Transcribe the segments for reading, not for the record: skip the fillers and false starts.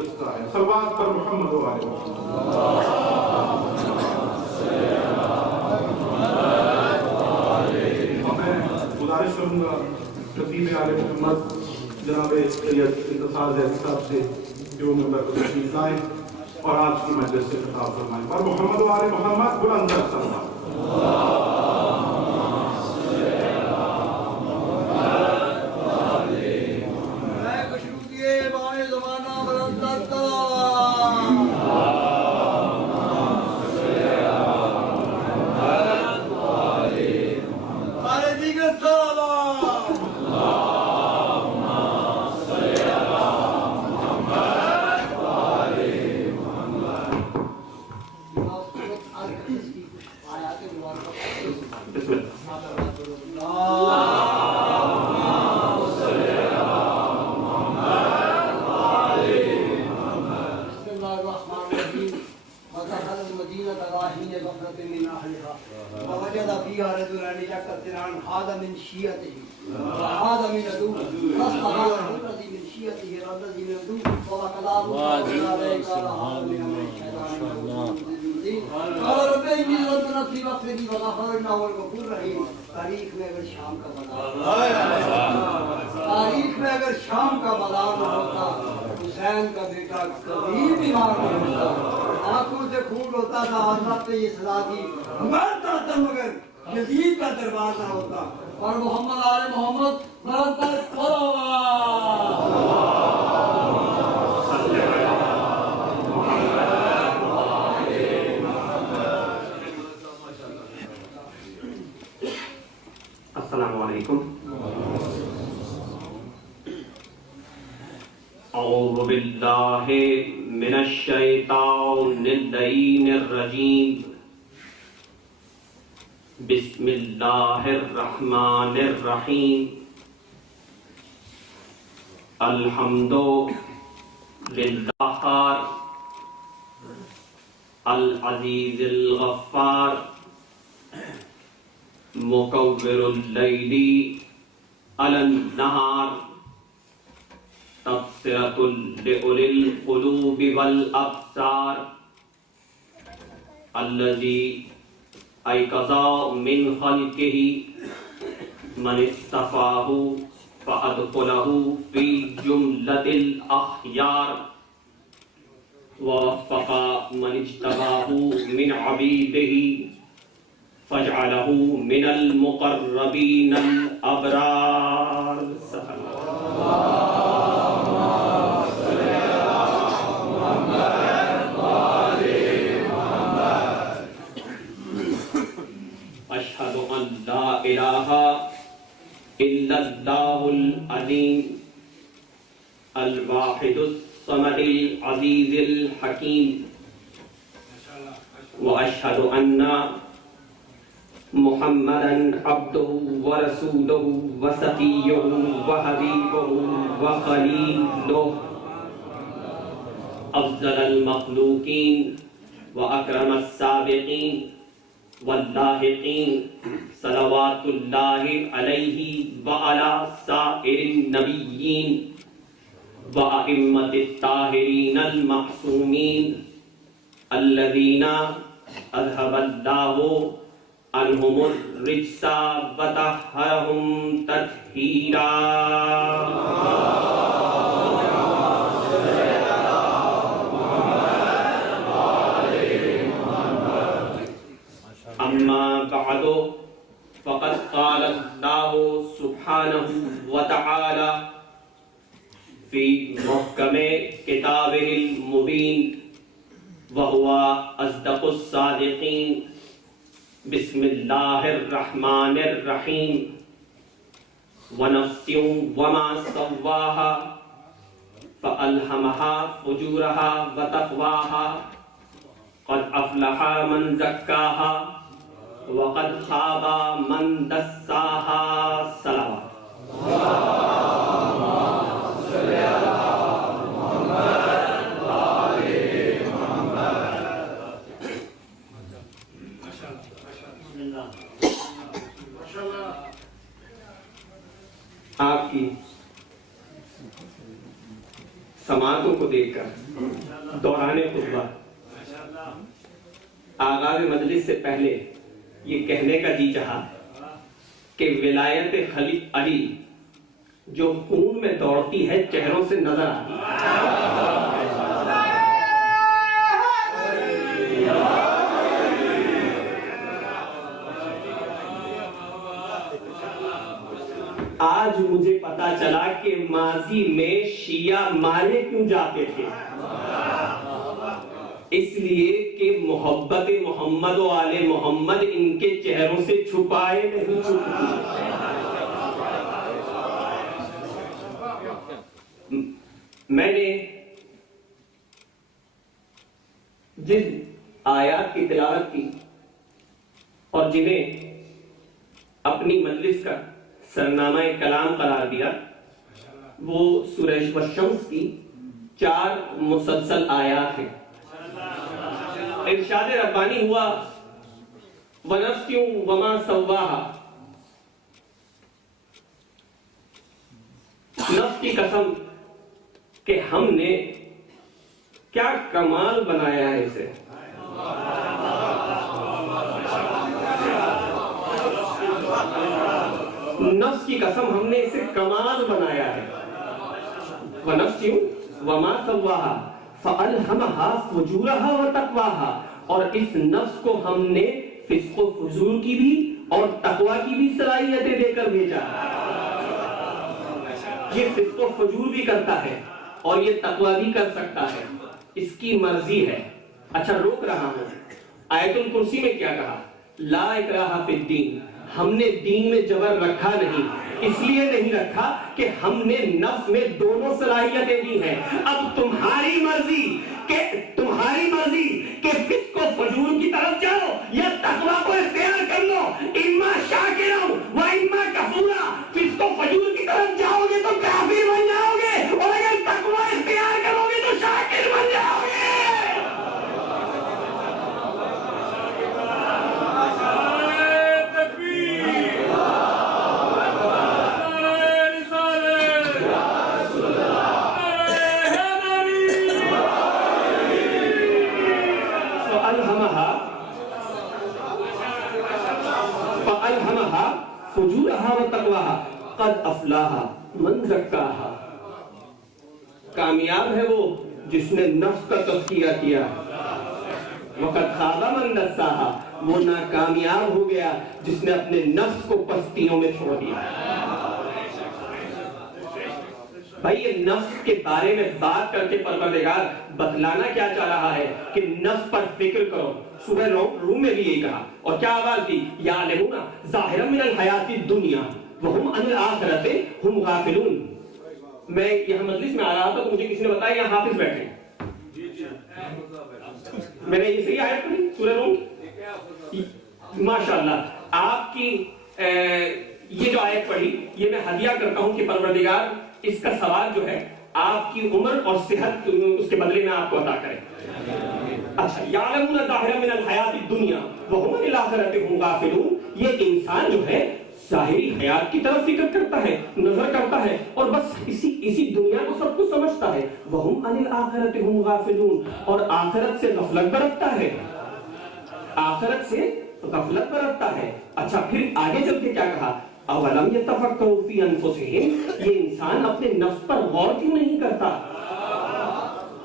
گزشتہ ہے. صلوات پر محمد و آل محمد. گزارش کروں گا خطیب آل محمد جناب سید انتصار زیدی صاحب سے کہ وہ ممبر پر تشریف لائیں اور آج کی مجلس سے خطاب فرمائیں. پر محمد و آل محمد بلند تر صلوات. تاریخ میں اگر شام کا بازار نہ ہوتا، حسین کا بیٹا کبھی بیمار نہیں ہوتا، آنکھوں سے خون ہوتا تھا، حضرت یہ صدا کی مرتا تھا مگر یزید کا دربار نہ ہوتا. اور محمد آل محمد مرتا السلام علیکم. اعوذ باللہ من الشیطان اللعین الرجیم. بسم اللہ الرحمن الرحیم. الحمد للہ العزیز الغفار مکور اللیل علی النہار تبصرۃ لأولی القلوب والابصار الذی ایقظ من خلقہ من اصطفاہ فادخلہ فی جملۃ الاخیار ووفق من اجتباہ من عبیدہ فاجعلہ من المقربین الابرار. اشہد ان لا الہ الا اللہ العظیم الواحد الصمد العزیز الحکیم. واشہد ان محمدًا عبدہ ورسولہ وصفیہ وحبیبہ وخلیلہ افضل المخلوقین واکرم السابقین واللاحقین صلوات اللہ علیہ وعلی سائر النبیین وأئمة الطاہرین المعصومین الذین اذهب اللہ عنہم الرجس وطہرہم تطہیرا. اما بعد فقد قال اللہ سبحانہ وتعالی فی محکم کتابہ المبین وہو اصدق الصادقین. بسم اللہ الرحمن الرحیم. ونفس وما سواها فألهمها فجورها وتقواها قد افلح من زکاها وقد خاب من دساها. صلوات. آپ کی سماعتوں کو دیکھ کر دوران خطبہ آغاز مجلس سے پہلے یہ کہنے کا جی چاہا کہ ولایت علی جو خون میں دوڑتی ہے چہروں سے نظر آتی ہے. آج مجھے پتا چلا کہ ماضی میں شیعہ مارے کیوں جاتے تھے. اس لیے کہ محبت محمد و آل محمد ان کے چہروں سے چھپائے نہیں چھپتی. میں نے جن آیات کی تلاوت کی اور جنہیں اپنی مجلس کا سرنامہ کلام قرار دیا وہ سورہ والشمس کی 4 مسلسل آیات ہیں. ارشاد ربانی ہوا وَنَفْسٍ وَمَا سَوَّاهَا، نفس کی قسم کہ ہم نے کیا کمال بنایا ہے اسے. نفس کی قسم ہم نے اسے کمال بنایا ہے. وَنَفْسٍ وَمَا سَوَّاهَا فَأَلْهَمَهَا فُجُورَهَا وَتَقْوَاهَا، اور اس نفس کو ہم نے فسق و فجور کی بھی اور تقوی کی بھی صلاحیتیں دے کر بھیجا. یہ فسق و فجور بھی کرتا ہے اور یہ تقوی بھی کر سکتا ہے، اس کی مرضی ہے. اچھا روک رہا ہوں، آیت الکرسی میں کیا کہا؟ لا اکراہ فی الدین، ہم نے دین میں جبر رکھا نہیں. اس لیے نہیں رکھا کہ ہم نے نفس میں دونوں صلاحیتیں دی ہیں. اب تمہاری مرضی کہ فسق و فجور کی طرف جاؤ یا تقوی کو اختیار کر لو. اما شاکرا و اما کفورا. فسق و فجور کی طرف جاؤ گے تو کافر بن جاؤ گے، اور اگر تقوی اختیار کرو گے تو شاکر بن جاؤ گے. فجورها وتقواها قد افلاح من زکاها، کامیاب ہے وہ جس نے نفس کا تزکیہ کیا. وقد خاب من دساها، وہ ناکامیاب ہو گیا جس نے اپنے نفس کو پستیوں میں چھوڑ دیا. بھائی یہ نفس کے بارے میں بات کر کے پروردگار بتلانا کیا چاہ رہا ہے کہ نفس پر فکر کرو. سورہ روم میں بھی یہی کہا، اور کیا آواز دی؟ یعلمون ظاہرا من الحیات الدنیا وہم عن الآخرۃ ہم غافلون. میں یہاں مجلس میں آ رہا تھا تو مجھے کسی نے بتایا یہاں حافظ بیٹھے. میں نے یہ صحیح آیت پڑھی سورہ روم. ماشاءاللہ آپ کی یہ جو آیت پڑھی یہ میں ہدیہ کرتا ہوں کہ پروردگار اس کا ثواب جو ہے آپ کی عمر اور صحت اس کے بدلے میں آپ کو عطا کرے. اچھا، یعلمون ظاہرا من الحیات الدنیا وہم عن الآخرۃ ہم غافلون. یہ انسان جو ہے ظاہری حیات کی طرف فکر کرتا ہے، نظر کرتا ہے اور بس اسی دنیا کو سب کچھ سمجھتا ہے. وہم عن الآخرۃ ہم غافلون، اور آخرت سے غفلت برتتا ہے. آخرت سے غفلت برتتا ہے. اچھا پھر آگے چل کے کیا کہا؟ اولم یتفکروا فی انفسہم، یہ انسان اپنے نفس پر غور کیوں نہیں کرتا؟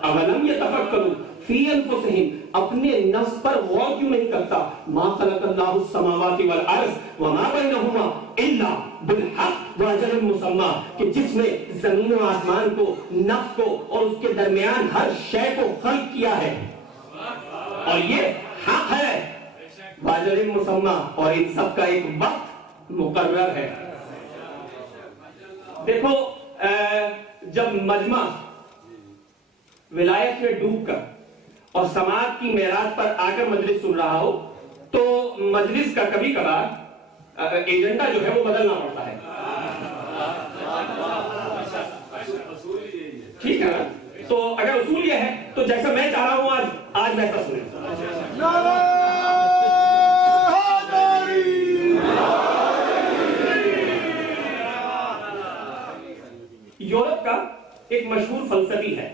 اولم یتفکروا فی انفسہم، اپنے نفس پر غور کیوں نہیں کرتا؟ ما خلق اللہ السماوات والارض وما بینہما الا بالحق واجل مسمى، کہ جس نے زمین و آسمان کو، نفس کو اور اس کے درمیان ہر شے کو خلق کیا ہے اور یہ حق ہے، واجل مسمى، اور ان سب کا ایک وقت مقرر ہے. دیکھو جب مجمع ولایت میں ڈوب کر اور سماعت کی معراج پر آ کر مجلس سن رہا ہو تو مجلس کا کبھی کبھار ایجنڈا جو ہے وہ بدلنا پڑتا ہے. ٹھیک ہے نا؟ تو اگر اصول یہ ہے تو جیسا میں چاہ رہا ہوں آج ویسا سنیں. یورپ کا ایک مشہور فلسفی ہے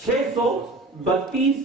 632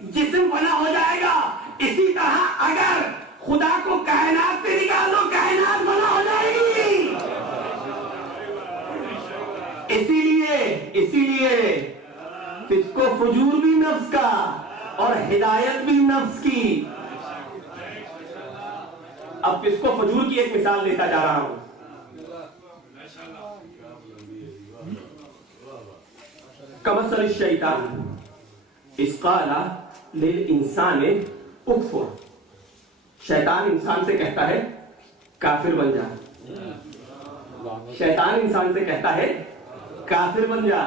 جسم فنا ہو جائے گا، اسی طرح اگر خدا کو کائنات سے نکال دو کائنات فنا ہو جائے گی۔ اسی لیے فسق و فجور بھی نفس کا اور ہدایت بھی نفس کی۔ اب فسق و فجور کی ایک مثال دیتا جا رہا ہوں۔ کمثل الشیطان اذ قال للانسان اکفر، شیطان انسان سے کہتا ہے کافر بن جا، شیطان انسان سے کہتا ہے کافر بن جا،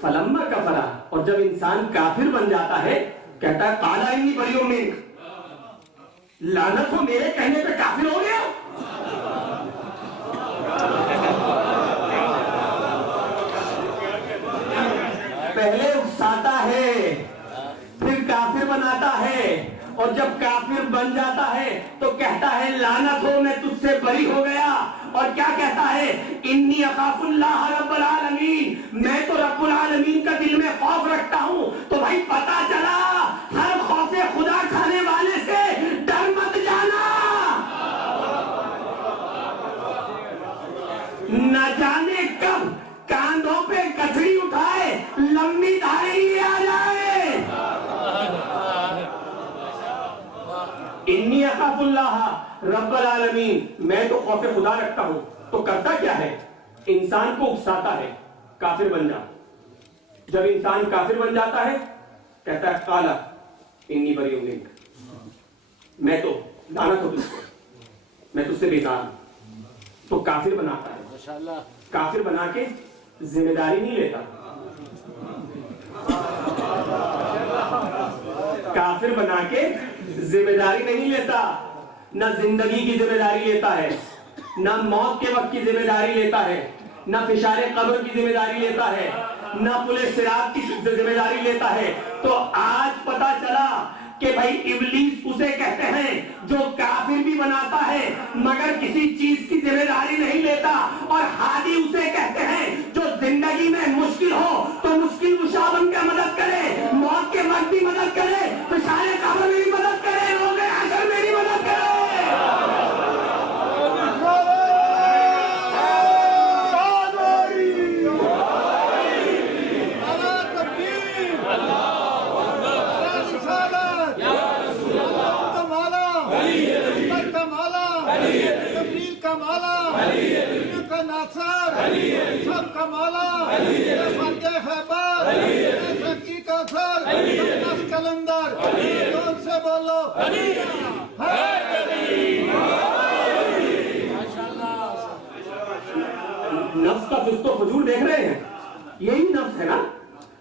فلما کفر، اور جب انسان کافر بن جاتا ہے کہتا ہے قال انی بریء منک، لعنت ہو میرے کہنے پہ کافر ہو گیا۔ پہلے اکساتا ہے پھر کافر بناتا ہے، اور جب کافر بن جاتا ہے تو کہتا ہے لعنت ہو میں تجھ سے بری ہو گیا، اور کیا کہتا ہے انی اخاف اللہ رب العالمین، میں تو رب العالمین کا دل میں خوف رکھتا ہوں۔ تو بھائی پتا چلا ہر خوف خدا کھانے والے سے ڈر مت جانا، نہ جانے کب کاندھوں پہ کچھڑی اٹھائے لمبی دھاڑی آ جائے۔ انی اخاف اللہ رب العالمین، میں تو خوف خدا رکھتا ہوں۔ تو کرتا کیا ہے؟ انسان کو اکساتا ہے کافر بن جا۔ جب انسان کافر بن جاتا ہے کہتا ہے قال انی بریء منک، میں تو لعنت ہو تجھ کو، میں تجھ سے بیزار ہوں۔ تو کافر بناتا ہے، کافر بنا کے ذمہ داری نہیں لیتا، کافر بنا کے ذمہ داری نہیں لیتا، نہ زندگی کی ذمہ داری لیتا ہے، نہ موت کے وقت کی ذمہ داری لیتا ہے، نہ فشار قبر کی ذمہ داری لیتا ہے، نہ پل صراط کی ذمہ داری لیتا ہے۔ تو آج پتا چلا کہ بھائی ابلیس اسے کہتے ہیں جو کافر بھی بناتا ہے مگر کسی چیز کی ذمہ داری نہیں لیتا، اور ہادی اسے کہتے ہیں جو زندگی میں مشکل ہو تو مشکل کشا بن کے مدد کرے، موت کے وقت بھی مدد کرے، فشار قبر میں بھی مدد کرے، روز حشر میں بھی مدد کرے۔ سب کا مولا فتح خیبر کلندر کون سے بولو نفس کا فسق و فجور دیکھ رہے ہیں، یہی نفس ہے نا۔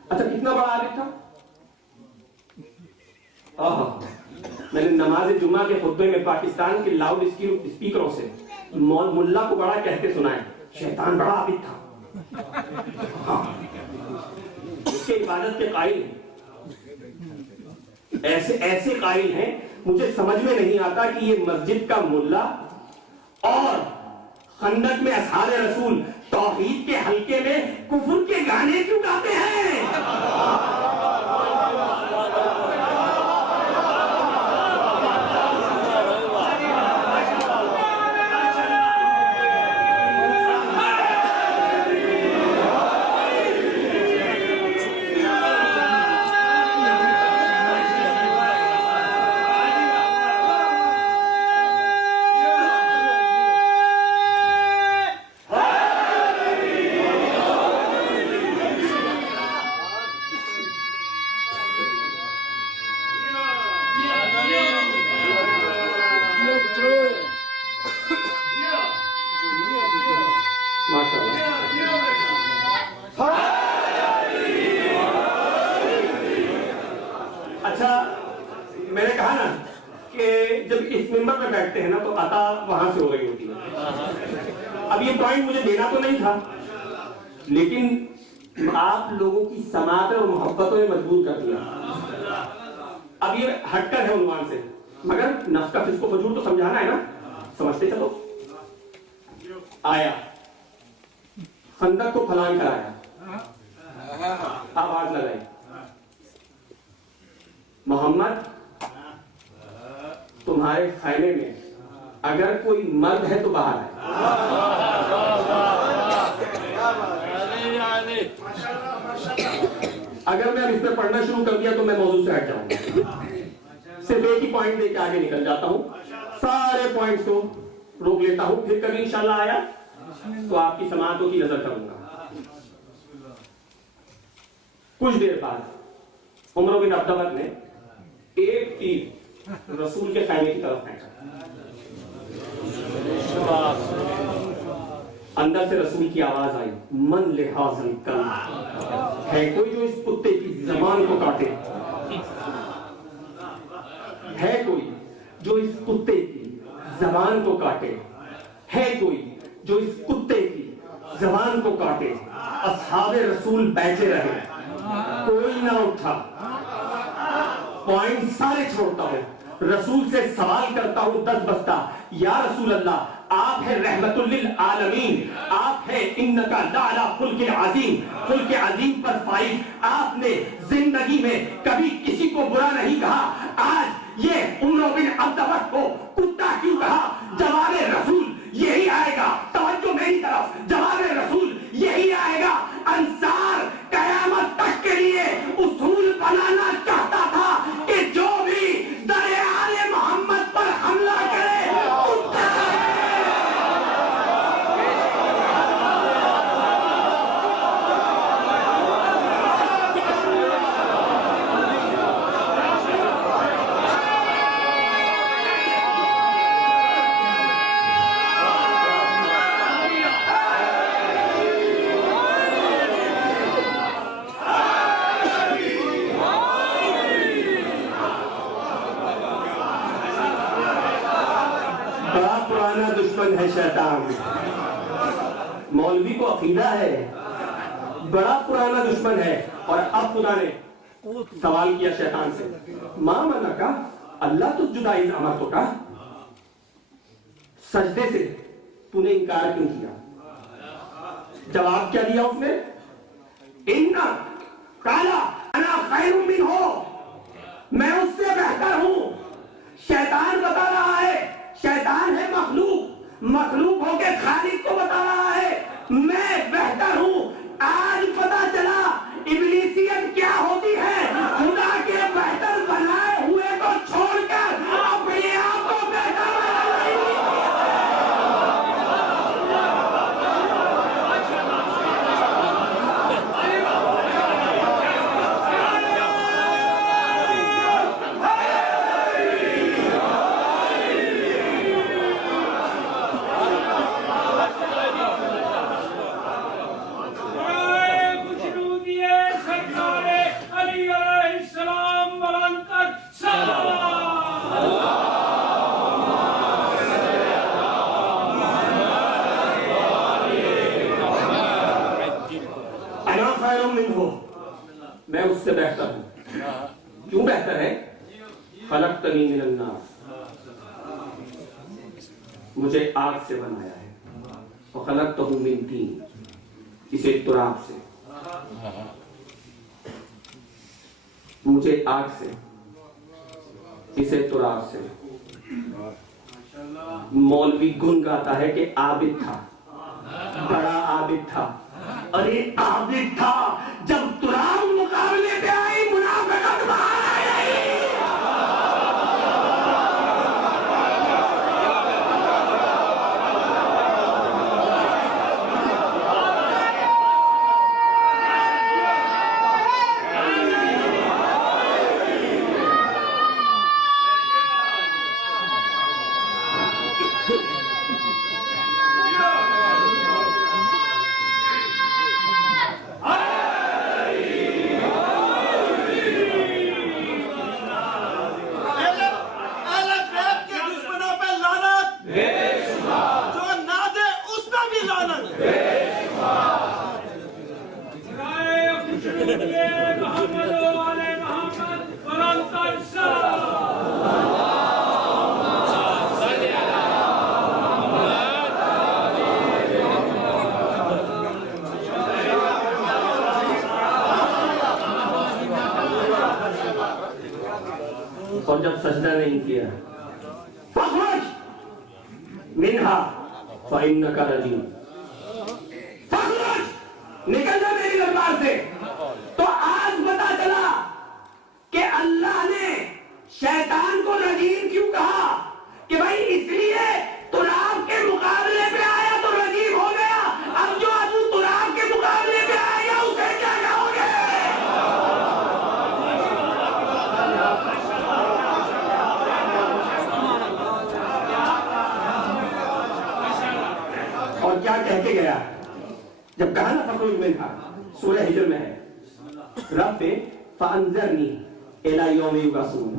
اچھا کتنا بڑا عالم تھا؟ میں نے نماز جمعہ کے خطبے میں پاکستان کے لاؤڈ اسپیکروں سے ملا کو بڑا کہہ کے سنا ہے شیطان بڑا عابد تھا، اس کے عبادت کے قائل ہیں، ایسے قائل ہیں۔ مجھے سمجھ میں نہیں آتا کہ یہ مسجد کا ملا اور خندق میں اصحاب رسول توحید کے حلقے میں کفر کے گانے کیوں گاتے ہیں؟ میں نے کہا نا کہ جب اس ممبر میں بیٹھتے ہیں نا تو عطا وہاں سے ہو رہی ہوتی ہے۔ اب یہ پوائنٹ مجھے دینا تو نہیں تھا، لیکن آپ لوگوں کی سماعت اور محبتوں نے مجبور کر دیا۔ اب یہ ہٹ کر ہے عنوان سے، مگر نفس کا فسق و فجور تو سمجھانا ہے نا، سمجھتے چلو۔ آیا خندق کو پھلانگ کر آیا، آواز لگائی، محمد تمہارے خیمے میں اگر کوئی مرد ہے تو باہر ہے. اگر میں اب اس پہ پڑھنا شروع کر دیا تو میں موضوع سے ہٹ جاؤں گا. صرف ایک ہی پوائنٹ دے کے آگے نکل جاتا ہوں, سارے پوائنٹس کو روک لیتا ہوں, پھر کبھی انشاءاللہ آیا تو آپ کی سماعتوں کی نظر کروں گا. کچھ دیر بعد عمر بن عبداللہ نے ایک تیر رسول کے خیمے کی طرف پھینکا. اندر سے رسول کی آواز آئی, من لحاظ الکلب, ہے کوئی جو اس کتے کی زبان کو کاٹے, ہے کوئی جو اس کتے کی زبان کو کاٹے, ہے کوئی جو اس کتے کی زبان کو کاٹے. اصحاب رسول بیٹھے رہے, کوئی نہ اٹھا. پوائنٹ سارے چھوڑتا ہوں, رسول سے سوال کرتا ہوں 10 بستہ, یا رسول اللہ آپ ہے رحمت للعالمین, آپ ہے انکا لعلی خلق عظیم, خلق عظیم پر فائز. آپ نے زندگی میں کبھی کسی کو برا نہیں کہا, آج یہ عمر بن عبداللہ کو کتا کیوں کہا؟ جواب رسول یہی آئے گا. توجہ میری طرف, جواب رسول یہی آئے گا. انصار قیامت تک کے لیے اصول بنانا چاہتا تھا کہ جو بھی در آل محمد پر حملہ کرے ہے شیطان. مولوی کو عقیدہ ہے, بڑا پرانا دشمن ہے. اور اب خدا نے سوال کیا شیطان سے, ماں منع کا اللہ تو جدائی امر کا, سجدے سے تو نے انکار کیوں کیا؟ جواب کیا دیا اس نے؟ انا قالا انا خیر منہ, میں اس سے بہتر ہوں. شیطان بتا رہا ہے, شیطان ہے مخلوق, مخلوق ہو کے خالق کو بتا رہا ہے میں بہتر ہوں. آج پتا چلا ابلیسیت کیا ہوتی ہے, خدا کے بہتر بنائے ہوئے کو چھوڑ کر اپنے آپ کو بہتر میں اس سے بہتر ہوں. کیوں بہتر ہے؟ خلقتنی من النار, مجھے آگ سے بنایا ہے, وخلقتہ من طین, اسے تراب سے, مجھے آگ سے, اسے تراب سے. مولوی گن گاتا ہے کہ عابد تھا, بڑا عابد تھا. ارے عابد تھا جب تراب مقابلے پہ آئی, منافقت باہر آئی. سجدہ نہیں کیا. فخرج منہا فإنک رجیم. فخرج نکل جا میری دربار سے. تو آج پتا چلا کہ اللہ نے شیطان کو رجیم کیوں کہا کہ بھائی اس لیے تراب کے مقابلے پہ آیا تو رجیم ہو گیا. اب جو ابو تراب کے مقابلے پہ آئے گا اسے کیا کہو گے؟ اور کیا کہہ کے گیا جب کہا نا فخرج منہا؟ سورہ ہجر میں ہے رب فانذرنی الی یوم یبعثون.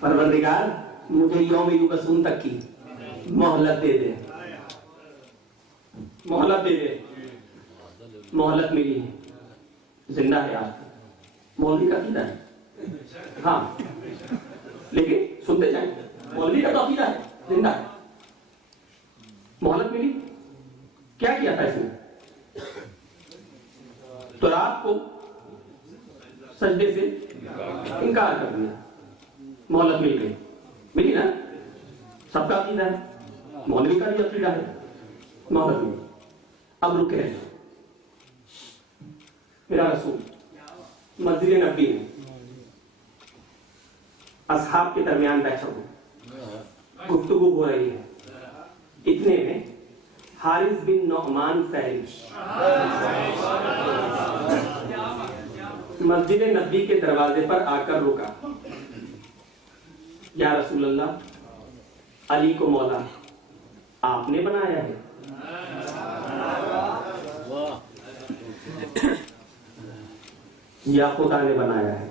پروردگار مجھے یوم یبعثون تک کی مہلت دے دے. مہلت دے دے. مہلت ملی, زندہ ہے آج. مولوی کا عقیدہ ہے ہاں, لیکن سنتے جائیں. مولوی کا تو عقیدہ ہے زندہ ہے. مہلت ملی. کیا کیا تھا اس نے؟ تو رات کو سجدے سے انکار کر دیا. مہلت مل گئی. ملی نا؟ سب کا عقیدہ ہے, مولوی کا بھی عقیدہ ہے. مہلت ملی. اب رکے ہیں. میرا رسول مسجد نبی میں اصحاب کے درمیان بیٹھا ہو, گفتگو ہو رہی ہے. اتنے میں حارث بن نعمان فہری مسجد نبی کے دروازے پر آ کر رکا. یا رسول اللہ, علی کو مولا آپ نے بنایا ہے؟ یا خدا نے بنایا ہے؟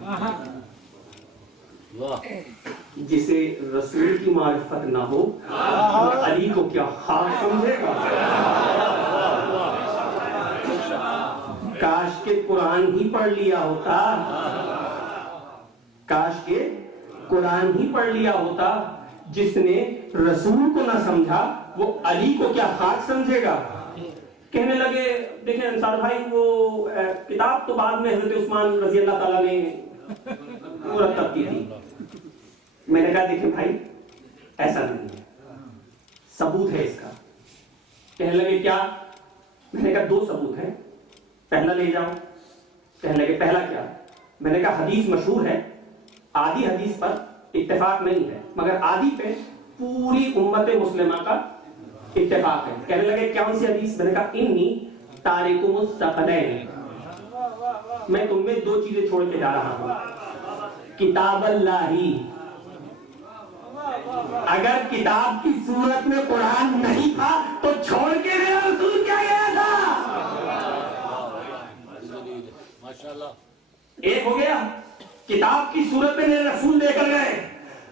جسے رسول کی معرفت نہ ہو علی کو کیا خاک سمجھے گا؟ کاش کے قرآن ہی پڑھ لیا ہوتا. کاش کے قرآن ہی پڑھ لیا ہوتا. جس نے رسول کو نہ سمجھا وہ علی کو کیا خاک سمجھے گا؟ کہنے لگے دیکھیں انصار بھائی, وہ کتاب تو بعد میں حضرت عثمان رضی اللہ تعالیٰ نے مرتب کی تھی. میں نے کہا دیکھیں بھائی ایسا نہیں ہے, ثبوت ہے اس کا. کہنے لگے کیا؟ میں نے کہا دو ثبوت ہیں, پہلا لے جاؤ. کہنے لگے پہلا کیا؟ میں نے کہا حدیث مشہور ہے, آدھی حدیث پر اتفاق نہیں ہے مگر آدھی پہ پوری امت مسلمہ کا اتفاق ہے. کہنے لگے کون سی حدیث؟ میں نے کہا انی تارکم الثقلین, میں تم میں دو چیزیں چھوڑ کے جا رہا ہوں. کتاب اللہ, اگر کتاب کی صورت میں قرآن نہیں تھا تو چھوڑ کے میرا رسول کیا گیا تھا؟ ایک ہو گیا کتاب کی صورت میں میرے رسول لے کر گئے.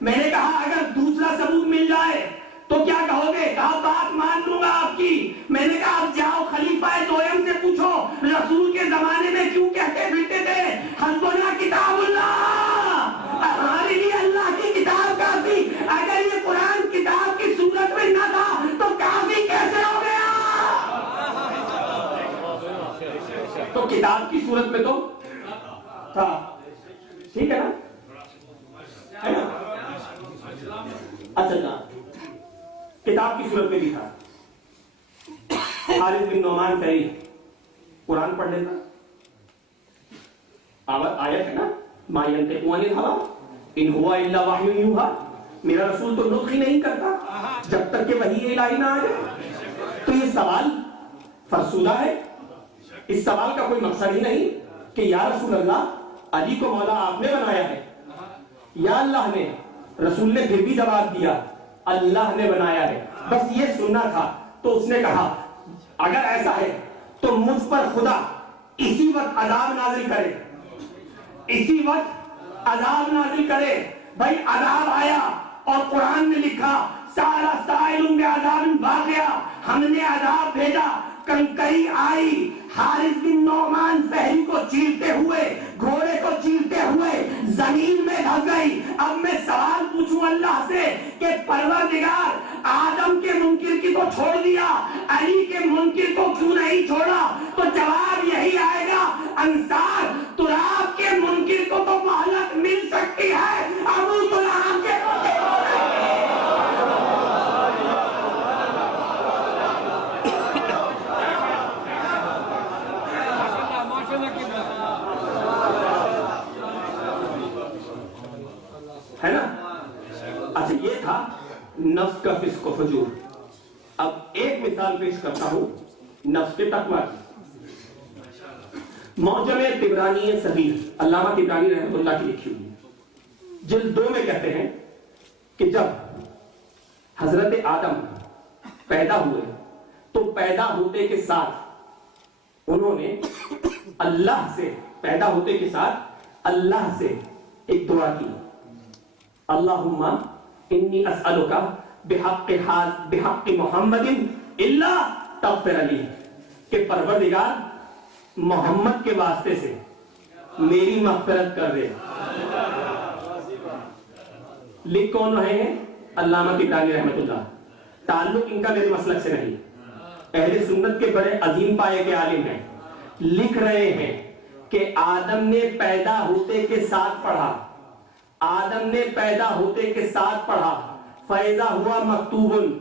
میں نے کہا اگر دوسرا ثبوت مل جائے تو کیا کہو گے؟ کہا بات مان لوں گا آپ کی. میں نے کہا اب جاؤ خلیفہ دوئم سے پوچھو رسول کے زمانے میں کیوں کہتے پھرتے تھے حسبنا کتاب اللہ, ہمارے لیے اللہ کی کتاب کافی. اگر یہ قرآن کتاب کی صورت میں نہ تھا تو کافی کیسے ہو گیا؟ تو کتاب کی صورت میں تو تھا, ٹھیک ہے نا؟ اچھا کتاب کی صورت میں بھی تھا. حارث بن نعمان فہری قرآن پڑھ لیتا. آیت ہے نا ما ینطق عن الہوی ان هو الا وحی یوحی, میرا رسول تو نطق ہی نہیں کرتا جب تک کہ وحی الہی نہ آ جائے. تو یہ سوال فرسودہ ہے. اس سوال کا کوئی مقصد ہی نہیں کہ یا رسول اللہ علی کو مولا آپ نے بنایا ہے. یا اللہ نے, رسول نے پھر بھی جواب دیا اللہ نے بنایا ہے. بس یہ سننا تھا. تو اس نے کہا اگر ایسا ہے تو مجھ پر خدا اسی وقت عذاب نازل کرے, اسی وقت عذاب نازل کرے. بھائی عذاب آیا اور قرآن نے لکھا سارا سائل بعذاب واقعہ, ہم نے عذاب بھیجا, کنکری آئی, حارث بن نعمان فہری کو چیرتے ہوئے, گھوڑے کو چیرتے ہوئے زمین میں دھس گئی. اب میں سوال پوچھوں اللہ سے کہ پروردگار آدم کے منکر کی تو چھوڑ دیا, علی کے منکر کو کیوں نہیں چھوڑا؟ تو جواب یہی آئے گا انصار تراب کے منکر کو تو مہلت مل سکتی ہے, ابو تراب یہ تھا نفس کا فسق و فجور. اب ایک مثال پیش کرتا ہوں نفس کے تقویٰ کی. معجم طبرانی صغیر علامہ طبرانی رحمۃ اللہ کی لکھی ہوئی جلد 2 میں کہتے ہیں کہ جب حضرت آدم پیدا ہوئے تو پیدا ہوتے کے ساتھ انہوں نے اللہ سے پیدا ہوتے کے ساتھ اللہ سے ایک دعا کی, اللہم انی اسألک بحق محمد الا تغفر لی, کہ پروردگار محمد کے واسطے سے میری مغفرت کر دے. لکھ کون رہے ہیں؟ علامہ طبرانی رحمۃ اللہ. تعلق ان کا میرے مسلک سے نہیں, اہل سنت کے بڑے عظیم پائے کے عالم ہیں. لکھ رہے ہیں کہ آدم نے پیدا ہوتے کے ساتھ پڑھا, آدم نے پیدا ہوتے کے ساتھ پڑھا فیضا ہوا مکتوبن,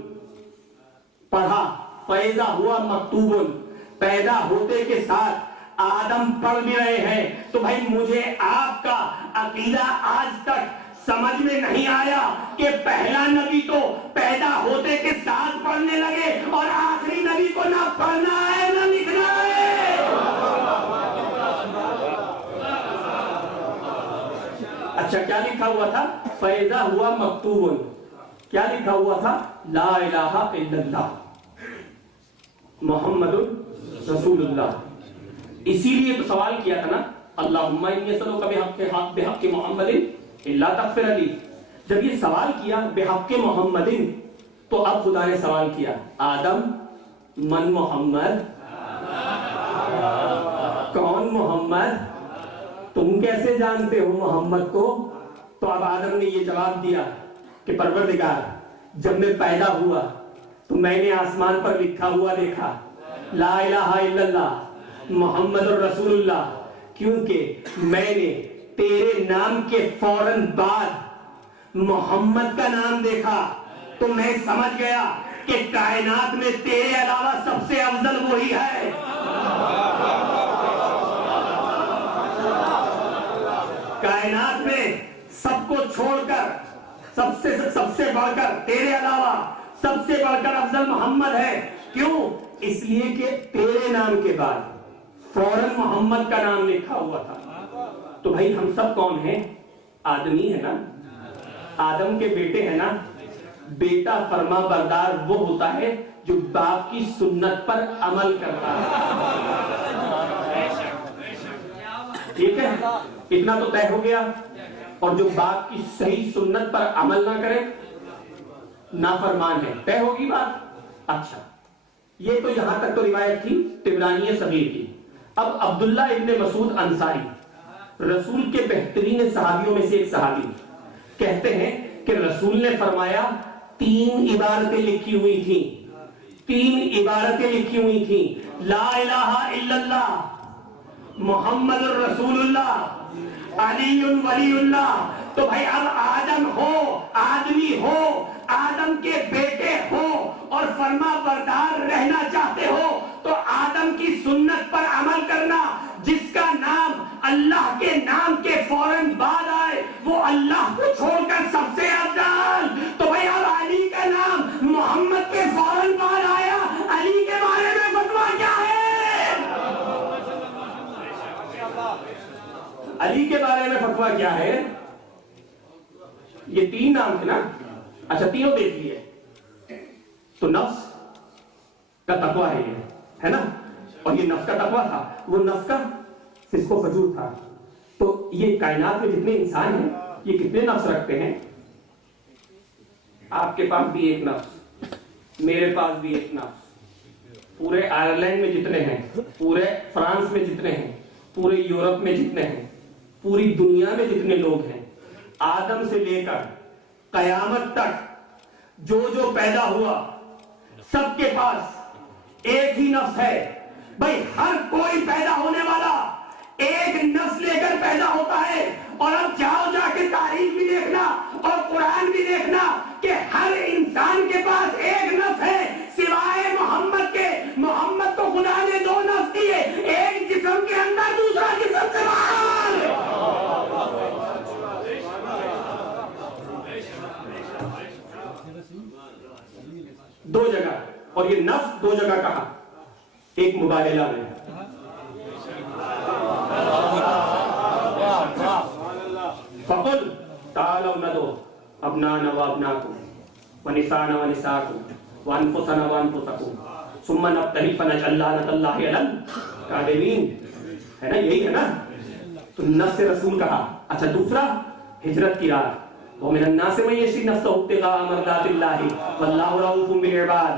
پڑھا فیضا ہوا مکتوبن, پیدا ہوتے کے ساتھ آدم پڑھ بھی رہے ہیں. تو بھائی مجھے آپ کا عقیدہ آج تک سمجھ میں نہیں آیا کہ پہلا نبی تو پیدا ہوتے کے ساتھ پڑھنے لگے اور آخری نبی کو نہ پڑھنا ہے نہ لکھنا ہے. اچھا کیا لکھا ہوا تھا؟ فیضا ہوا مکتوبن. کیا لکھا ہوا تھا؟ لا الہ الا اللہ محمد رسول اللہ. اسی لیے تو سوال کیا تھا نا, اللہم انی اسألک بحق محمد الا تغفر لی. جب یہ سوال کیا بحق محمد تو اب خدا نے سوال کیا آدم من محمد, کون محمد, تم کیسے جانتے ہو محمد کو؟ تو اب آدم نے یہ جواب دیا کہ پروردگار جب میں پیدا ہوا تو میں نے آسمان پر لکھا ہوا دیکھا لا الہ الا اللہ محمد رسول اللہ, کیونکہ میں نے تیرے نام کے فوراً بعد محمد کا نام دیکھا تو میں سمجھ گیا کہ کائنات میں تیرے علاوہ سب سے افضل وہی ہے. کائنات میں سب کو چھوڑ کر سب سے بڑھ کر تیرے علاوہ سب سے بڑھ کر افضل محمد ہے. کیوں؟ اس لیے کہ تیرے نام کے بعد فوراً محمد کا نام لکھا ہوا تھا. تو بھائی ہم سب کون ہیں؟ آدمی ہے نا, آدم کے بیٹے ہیں نا. بیٹا فرما بردار وہ ہوتا ہے جو باپ کی سنت پر عمل کرتا ہے. ٹھیک ہے, اتنا تو طے ہو گیا. اور جو باپ کی صحیح سنت پر عمل نہ کرے نافرمان ہے. طے ہوگی بات. اچھا یہ تو یہاں تک تو روایت تھی طبرانی صغیر کی. اب عبداللہ ابن مسعود انصاری رسول کے بہترین صحابیوں میں سے ایک صحابی کہتے ہیں کہ رسول نے فرمایا 3 عبارتیں لکھی ہوئی تھیں, 3 عبارتیں لکھی ہوئی تھیں, لا الہ الا اللہ محمد الرسول اللہ علی ولی اللہ. تو بھائی اب آدم ہو, آدمی ہو, آدم کے بیٹے ہو اور فرما بردار رہنا چاہتے ہو تو آدم کی سنت پر عمل کرنا. جس کا نام اللہ کے نام کے فوراً بعد آئے وہ اللہ کو چھوڑ کر سب سے افضل. تو بھائی اب علی کا نام محمد کے فوراً بعد آیا, علی کے بارے میں فتویٰ کیا ہے؟ علی کے بارے میں فتویٰ کیا ہے؟ یہ 3 نام تھے نا. اچھا تینوں دیکھ لیے. تو نفس کا تقویٰ ہے نا, اور یہ نفس کا تقویٰ تھا, وہ نفس کا فسق و فجور تھا. تو یہ کائنات میں جتنے انسان ہیں یہ کتنے نفس رکھتے ہیں؟ آپ کے پاس بھی ایک نفس, میرے پاس بھی ایک نفس, پورے آئرلینڈ میں جتنے ہیں, پورے فرانس میں جتنے ہیں, پورے یورپ میں جتنے ہیں, پوری دنیا میں جتنے لوگ ہیں, آدم سے لے کر قیامت تک جو جو پیدا ہوا سب کے پاس ایک ہی نفس ہے. بھائی ہر کوئی پیدا ہونے والا ایک نفس لے کر پیدا ہوتا ہے. اور اب جاؤ جا کے تاریخ بھی دیکھنا اور قرآن بھی دیکھنا کہ ہر انسان کے پاس ایک نفس ہے سوائے محمد کے. محمد کو خدا نے 2 نفس دیے, ایک جسم کے اندر دوسرا جسم سے باہر. دو جگہ, اور یہ نفس دو جگہ کہا, ایک مباہلہ میں. فقل تعالوا ندعو ابنانا وابناکم ونساءنا ونساءکم وانفسنا وانفسکم ثم نبتہل فنجعل لعنۃ اللہ علی الکاذبین. ہے نا, یہی ہے نا. تو نفس رسول کہا. اچھا دوسرا ہجرت کی راہ. ومن الناس من یشری نفسہ ابتغاء مرضات اللہ واللہ رؤوف بالعباد.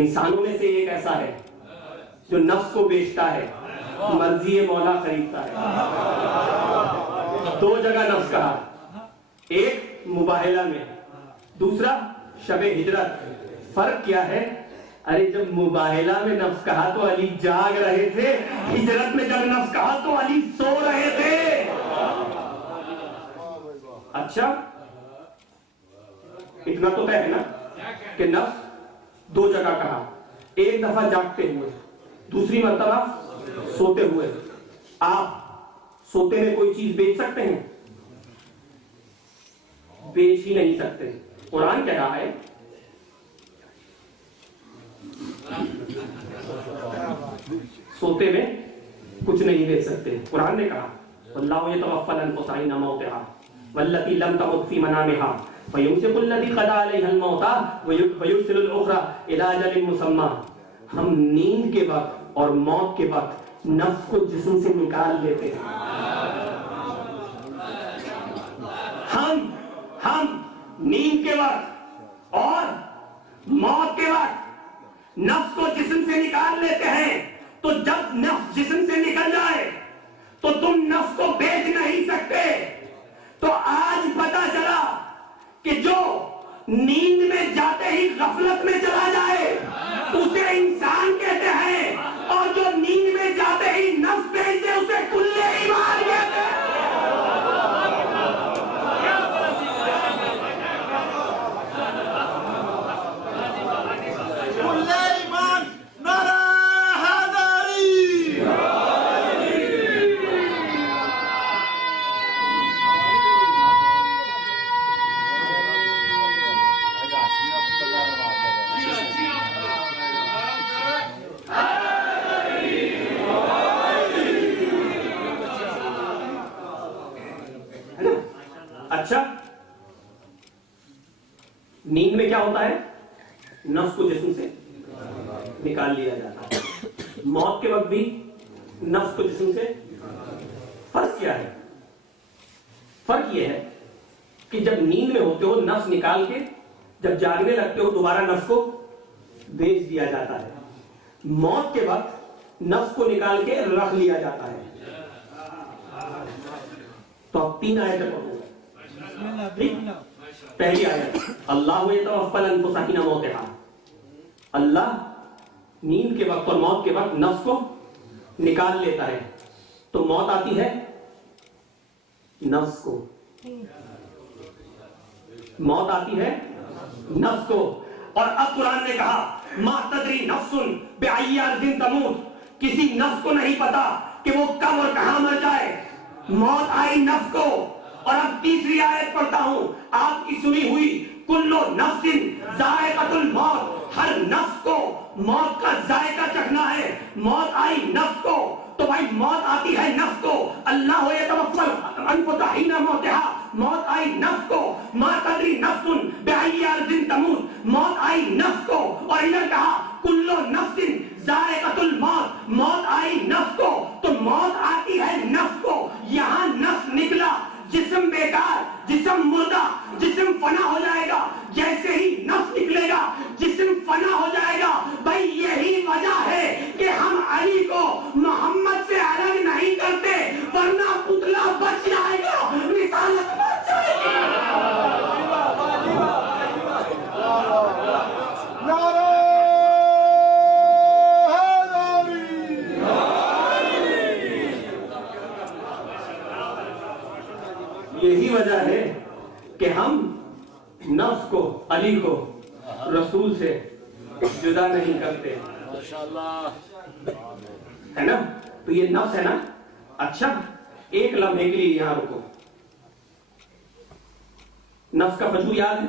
انسانوں میں سے ایک ایسا ہے جو نفس کو بیچتا ہے, مرضی مولا خریدتا ہے. دو جگہ نفس کہا, ایک مباہلہ میں, دوسرا شب ہجرت. فرق کیا ہے؟ ارے جب مباہلہ میں نفس کہا تو علی جاگ رہے تھے, ہجرت میں جب نفس کہا تو علی سو رہے تھے. اچھا اتنا تو طے ہے نا کہ نفس دو جگہ کہا, ایک دفعہ جاگتے ہوئے, دوسری مرتبہ سوتے ہوئے. آپ سوتے میں کوئی چیز بیچ سکتے ہیں؟ بیچ ہی نہیں سکتے. قرآن کہہ رہا ہے سوتے میں کچھ نہیں بیچ سکتے. قرآن نے کہا واللہ یتوفی الانفس حین موتها والتي لم تمت في منامها فيمسك الذي قضى عليها الموت ويرسل الاخرى الى اجل مسمى. ہم نیند کے وقت اور موت کے وقت نفس کو جسم سے نکال لیتے ہیں. ہم نیند کے وقت اور موت کے وقت نفس کو جسم سے نکال لیتے ہیں. تو جب نفس جسم سے نکل جائے تو تم نفس کو بیچ نہیں سکتے. تو آج پتا چلا کہ جو نیند میں جاتے ہی غفلت میں چلا جائے اسے انسان کہتے ہیں, اور جو نیند میں جاتے ہی نفس بیچ دے اسے کلے ایمان کہتے ہیں. اچھا نیند میں کیا ہوتا ہے؟ نفس کو جسم سے نکال لیا جاتا ہے. موت کے وقت بھی نفس کو جسم سے. فرق کیا ہے؟ فرق یہ ہے کہ جب نیند میں ہوتے ہو نفس نکال کے جب جاگنے لگتے ہو دوبارہ نفس کو بیچ دیا جاتا ہے. موت کے وقت نفس کو نکال کے رکھ لیا جاتا ہے. تو اب 3 آیتیں پڑھو. پہلی آیت اللہ یتوفی الانفس حین موتها. اللہ نیند کے وقت اور موت کے وقت نفس کو نکال لیتا ہے. تو موت آتی ہے نفس کو, موت آتی ہے نفس کو. اور اب قرآن نے کہا ما تدری نفس بأی ارض تموت. کسی نفس کو نہیں پتا کہ وہ کب اور کہاں مر جائے. موت آئی نفس کو. اور اب تیسری آیت پڑھتا ہوں آپ کی سنی ہوئی کلو نفس ذائقۃ الموت. ہر نفس کو موت کا ذائقہ چکھنا ہے. موت آئی نفس کو تو بھائی موت آتی ہے نفس کو. اللہ یتوفی الانفس حین موتها. موت آئی نفس کو. ما تدری نفس بأی ارض تموت. موت آئی نفس کو. اور ادھر کہا کلو نفس ذائقۃ الموت. موت آئی نفس کو. تو موت آتی ہے نفس کو. یہاں نفس نکلا, جسم بیکار, جسم مردہ, جسم فنا ہو جائے گا. جیسے ہی نفس نکلے گا جسم فنا ہو جائے گا. بھائی یہی وجہ ہے کہ ہم علی کو محمد سے الگ نہیں کرتے, ورنہ پتلا بچ جائے گا, رسالت بچ جائے گی. یہی وجہ ہے کہ ہم نفس کو, علی کو رسول سے جدا نہیں کرتے. ہے نا. تو یہ نفس ہے نا. اچھا ایک لمحے کے لیے یہاں رکو. نفس کا وجود یاد ہے؟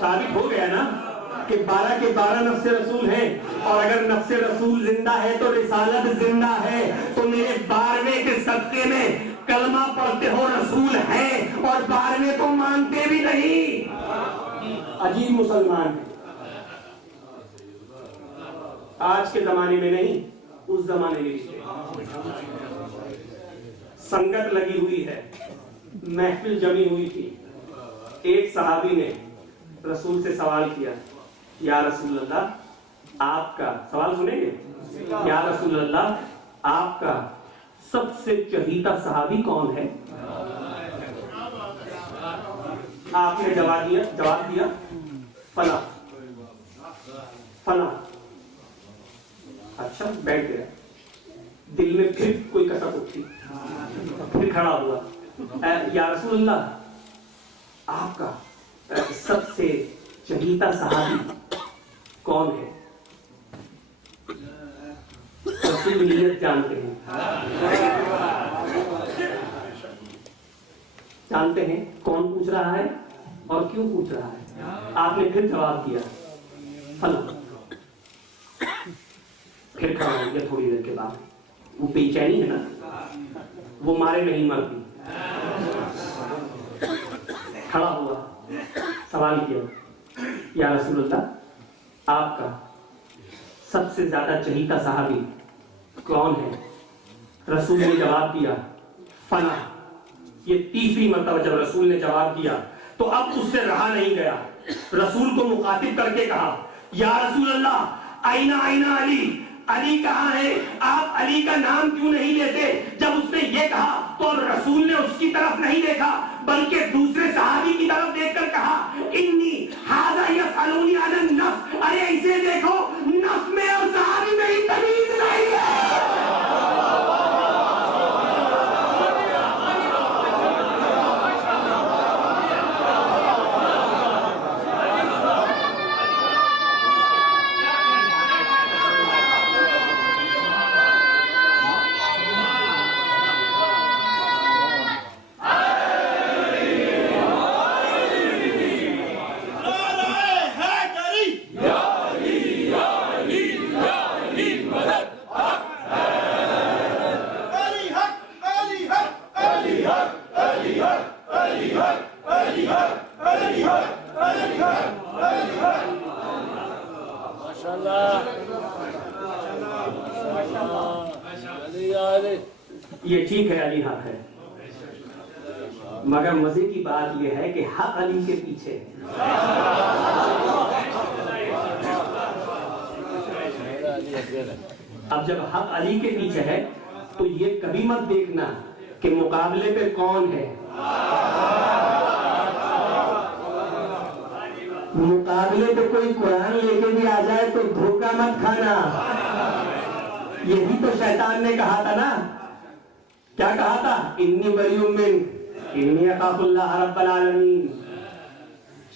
ثابت ہو گیا نا کہ 12 کے 12 نفس رسول ہیں، اور اگر نفس رسول زندہ ہے تو رسالت زندہ ہے. تو میرے 12ویں کے صدقے میں کلمہ پڑھتے ہو رسول ہیں اور 12ویں کو مانتے بھی نہیں. عجیب مسلمان ہے. آج کے زمانے میں نہیں، اس زمانے میں بھی سنگت لگی ہوئی ہے، محفل جمی ہوئی تھی. ایک صحابی نے رسول سے سوال کیا، یا رسول اللہ آپ کا، سوال سنیں گے، یا رسول اللہ آپ کا سب سے چہیتا صحابی کون ہے؟ آپ نے جواب دیا فلاں فلاں. اچھا، بیٹھ گیا. دل میں پھر کوئی کسک اٹھی، پھر کھڑا ہوا، یا رسول اللہ آپ کا سب سے چہیتا صحابی کون ہے؟ رسول نیت جانتے ہیں، جانتے ہیں کون پوچھ رہا ہے اور کیوں پوچھ رہا ہے. آپ نے پھر جواب دیا فلاں. پھر کھڑا ہو گیا. تھوڑی دیر کے بعد وہ بے چینی ہے نا، وہ مارے نہیں مرتی. کھڑا ہوا، سوال کیا، یا رسول اللہ آپ کا سب سے زیادہ چہیتا صحابی کون ہے؟ رسول نے جواب دیا فلاں. یہ تیسری مرتبہ جب رسول نے جواب دیا تو اب اس سے رہا نہیں گیا. رسول کو مخاطب کر کے کہا، یا رسول اللہ آئینہ آئینہ علی، علی کہاں ہے؟ آپ علی کا نام کیوں نہیں لیتے؟ جب اس نے یہ کہا تو رسول نے اس کی طرف نہیں دیکھا بلکہ دوسرے صحابی کی طرف دیکھ کر کہا، انی ھذا یسألونی عن النفس. ارے اسے دیکھو، نفس میں اور صحابی میں ہی تمیز نہیں ہے. یہ ٹھیک ہے، علی حق ہے، مگر مزے کی بات یہ ہے کہ حق علی کے پیچھے ہے. اب جب حق علی کے پیچھے ہے تو یہ کبھی مت دیکھنا کہ مقابلے پہ کون ہے. مقابلے پہ کوئی قرآن لے کے بھی آ جائے تو دھوکہ مت کھانا. یہی تو شیطان نے کہا تھا نا، کیا کہا تھا؟ انی بریء منک انی اخاف اللہ رب العالمین.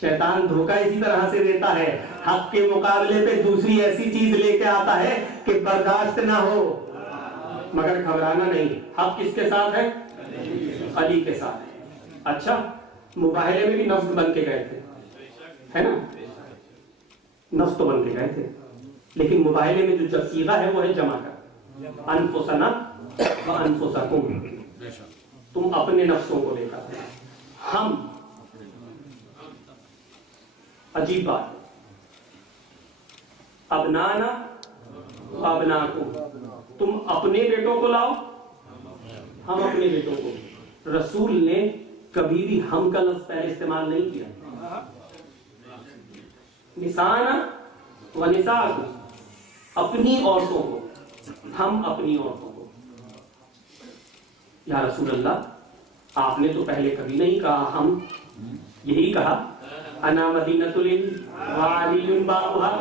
شیطان دھوکہ اسی طرح سے دیتا ہے، حق کے مقابلے پہ دوسری ایسی چیز لے کے آتا ہے کہ برداشت نہ ہو، مگر گھبرانا نہیں. حق کس کے ساتھ ہے؟ علی کے ساتھ. اچھا، مباہلے میں بھی نفس بن کے گئے تھے، ہے نا؟ نفس تو بن کے گئے تھے، لیکن مباہلے میں جو صیغہ ہے وہ ہے جمع کا. انفسنا وانفسکم، تم اپنے نفسوں کو لے کر ہم. عجیب بات ہے، ابنانا ابناکم، تم اپنے بیٹوں کو لاؤ، ہم اپنے بیٹوں کو. رسول نے کبھی بھی ہم کا لفظ پہلے استعمال نہیں کیا. نسانا و نساکم، اپنی عورتوں کو، ہم اپنی عورتوں کو. یا رسول اللہ آپ نے تو پہلے کبھی نہیں کہا ہم، یہی کہا انا مدینۃ العلم وعلی بابها،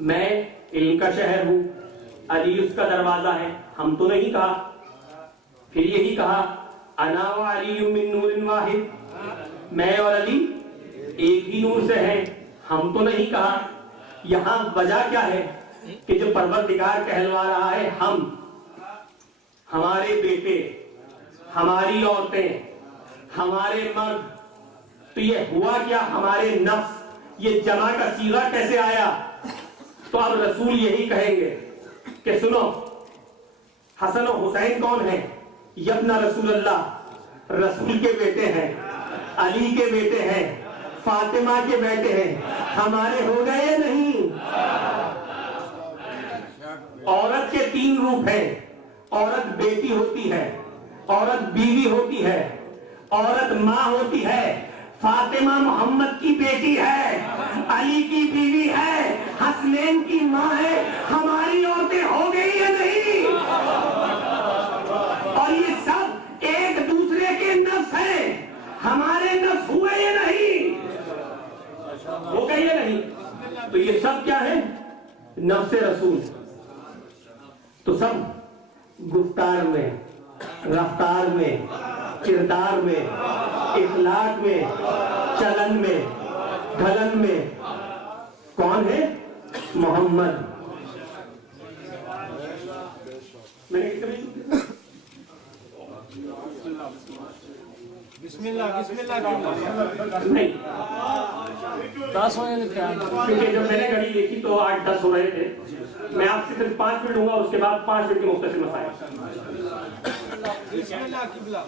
میں علم کا شہر ہوں، علی اس کا دروازہ ہے. ہم تو نہیں کہا. پھر یہی کہا انا وعلی من نور واحد، میں اور علی ایک ہی نور سے ہیں. ہم تو نہیں کہا. یہاں وجہ کیا ہے کہ جو پروردگار کہلوا رہا ہے ہم، ہمارے بیٹے، ہماری عورتیں، ہمارے مرد، تو یہ ہوا کیا؟ ہمارے نفس، یہ جمع کا صیغہ کیسے آیا؟ تو اب رسول یہی کہیں گے کہ سنو، حسن و حسین کون ہیں؟ یبن رسول اللہ، رسول کے بیٹے ہیں، علی کے بیٹے ہیں، فاطمہ کے بیٹے ہیں، ہمارے ہو گئے یا نہیں؟ عورت کے 3 روپ ہیں، عورت بیٹی ہوتی ہے، عورت بیوی ہوتی ہے، عورت ماں ہوتی ہے۔ فاطمہ محمد کی بیٹی ہے، علی کی بیوی ہے، حسنین کی ماں ہے، ہماری عورتیں ہو گئی یا نہیں؟ اور یہ سب ایک دوسرے کے نفس ہیں، ہمارے نفس ہوئے یا نہیں؟ ہو گئی یا نہیں؟ تو یہ سب کیا ہے؟ نفس رسول۔ تو سب گفتار میں، رفتار میں، کردار میں، اخلاق میں، چلن میں، ڈھلن میں کون ہے؟ محمد۔ میں نے بسم اللہ بسم اللہ نہیں، 10 ہوئے کیونکہ جب میں نے گھڑی دیکھی تو 8-10 ہو رہے تھے۔ میں آپ سے صرف 5 منٹ ہوں گا، اس کے بعد 5 منٹ کے مختصر مسائل۔ بسم اللہ قبلہ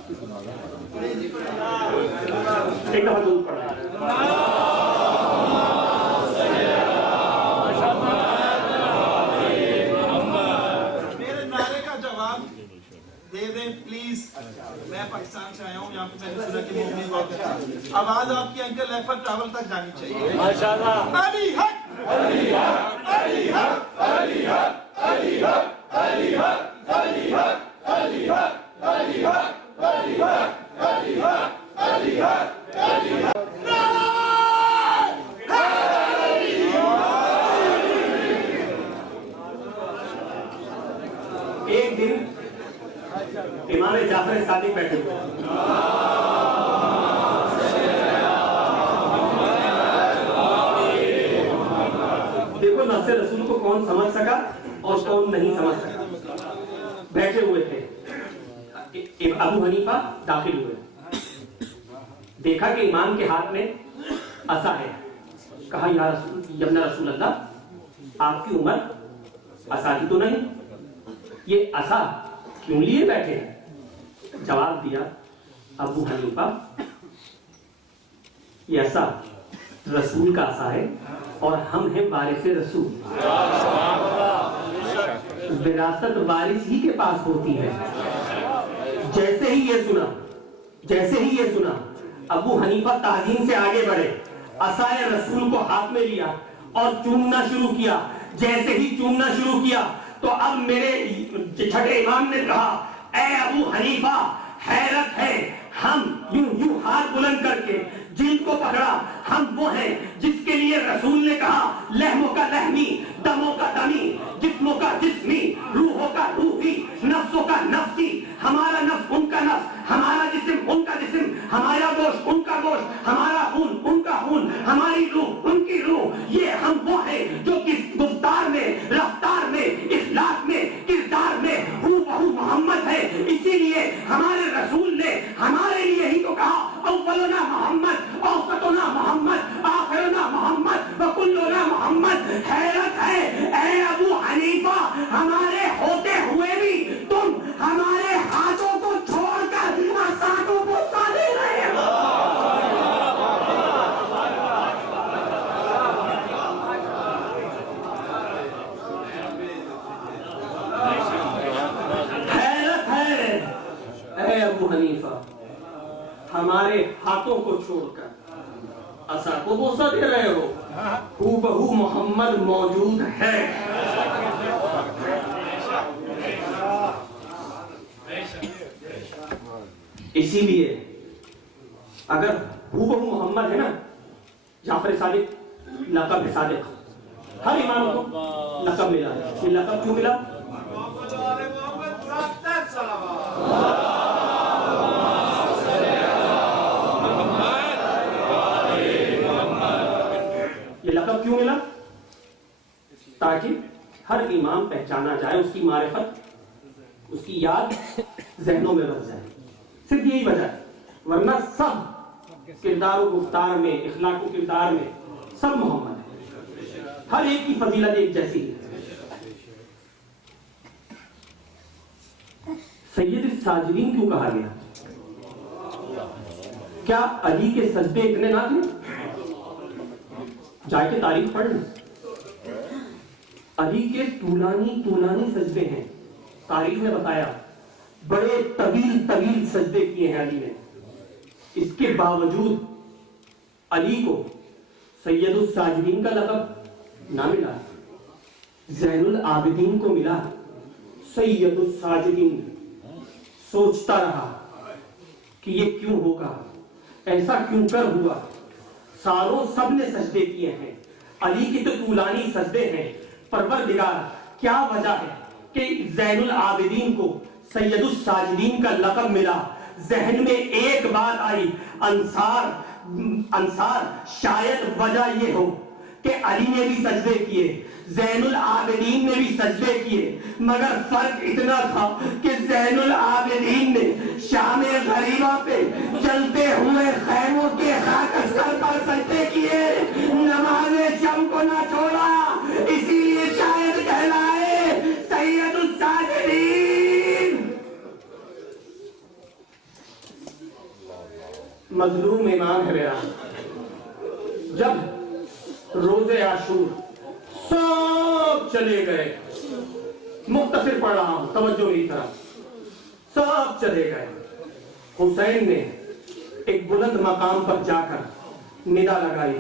ایک دفعہ ضرور پڑھا۔ میرے نعرے کا جواب دے دیں پلیز۔ میں پاکستان سے آیا ہوں، یہاں پہ میں نے سنا کہ مومنین بہت اچھا ہے۔ آواز آپ کی انکل ایفر ٹراول تک جانی چاہیے۔ ماشاءاللہ۔ علی حق، علی حق، علی حق، علی حق، علی حق، علی حق، علی حق، علی حق، علی حق، علی حق، علی حق، علی حق، علی حق۔ ایک دن امام جعفر صادق بیٹھے ہوئے، دیکھو نفس رسول کو کون سمجھ سکا اور کون نہیں سمجھ سکا۔ بیٹھے ہوئے تھے، ابو حنیفہ داخل ہوئے، دیکھا کہ امام کے ہاتھ میں عصا ہے، کہا یا رسول اللہ، آپ کی عمر عصا کی تو نہیں، یہ عصا کیوں لیے بیٹھے ہیں؟ جواب دیا ابو حنیفہ، یہ عصا رسول کا عصا ہے اور ہم ہیں وارث رسول، وراثت وارث ہی کے پاس ہوتی ہے۔ جیسے ہی یہ سنا ابو حنیفہ تعظیم سے آگے بڑھے، عصائے رسول کو ہاتھ میں لیا اور چومنا شروع کیا۔ جیسے ہی چومنا شروع کیا تو اب میرے چھٹے امام نے کہا، اے ابو حنیفہ حیرت ہے، ہم یوں ہاتھ بلند کر کے جلد کو پکڑا، ہم وہ ہیں جس کے لیے رسول نے کہا لحموں کا لحمی، دموں کا دمی، جسموں کا جسمی، روحوں کا روحی، نفسوں کا نفسی، ہمارا نفس ان کا نفس، ہمارا جسم ان کا جسم، ہمارا گوشت ان کا گوشت، ہمارا خون ان کا خون، ہماری روح ان کی روح۔ یہ ہم وہ ہیں جو کس گفتار میں، رفتار میں، اخلاق میں، کردار میں ہو بہو محمد ہے۔ اسی لیے ہمارے رسول نے ہمارے لیے ہی تو کہا، اولنا محمد، اوسطنا محمد، آخرنا محمد، وکلنا محمد۔ حیرت ہے اے ابو حنیفہ، ہمارے ہوتے ہوئے بھی تم ہمارے ہاتھوں کو چھوڑ کر عصاوں کو سادے رہے ہو۔ حیرت ہے اے ابو حنیفہ، ہمارے ہاتھوں کو چھوڑ کر عصا کو بوسہ دے رہے ہو بہو محمد موجود ہے۔ اسی لیے اگر بہو محمد ہے نا، جعفر صادق لقب ہے صادق، ہر امام کو لقب ملا۔ یہ لقب کیوں ملا؟ یہ لقب کیوں ملا؟ تاکہ ہر امام پہچانا جائے، اس کی معرفت، اس کی یاد ذہنوں میں بس جائے، صرف یہی وجہ ہے۔ ورنہ سب کردار و گفتار میں، اخلاق و کردار میں سب محمد ہے، ہر ایک کی فضیلت ایک جیسی ہے۔ سید الساجدین کیوں کہا گیا؟ کیا علی کے سجدے اتنے نہ تھے؟ جا کے تاریخ پڑھ لیں، علی کے طولانی سجدے ہیں، تاریخ نے بتایا بڑے طویل سجدے کیے ہیں علی نے۔ اس کے باوجود علی کو سید الساجدین کا لقب نہ ملا، زین العابدین کو ملا سید الساجدین۔ سوچتا رہا کہ یہ کیوں ہوگا، ایسا کیوں کر ہوا؟ سالوں سب نے سجدے کیے ہیں، علی کی تو طولانی سجدے ہیں، پروردگار کیا وجہ ہے کہ زین العابدین کو سید الساجدین کا لقب ملا؟ ذہن میں ایک بات آئی، انصار شاید وجہ یہ ہو کہ علی نے بھی سجدے کیے، زین العابدین نے بھی سجدے کیے، مگر فرق اتنا تھا کہ زین العابدین نے شام غریبہ پہ جلتے ہوئے خیموں کے خاکستر پر سجدے کیے، نماز شام کو نہ چھوڑا، اسی لیے شاید کہلائے سید الساجدین۔ مظلوم امام ہے میرا، جب روزے عاشور سب چلے گئے، مختصر پڑھ رہا ہوں توجہ میری طرف، سب چلے گئے، حسین نے ایک بلند مقام پر جا کر ندا لگائی،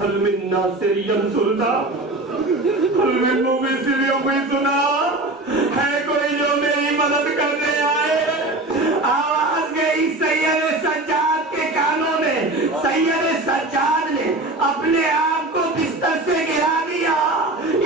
حل من ناصر ینصرنا، حل من مغیث یغیثنا، ہے کوئی جو میری مدد کرنے آئے؟ آواز گئی سید سجاد کے کانوں میں، سید سجاد نے اپنے آپ کو بستر سے گرا دیا،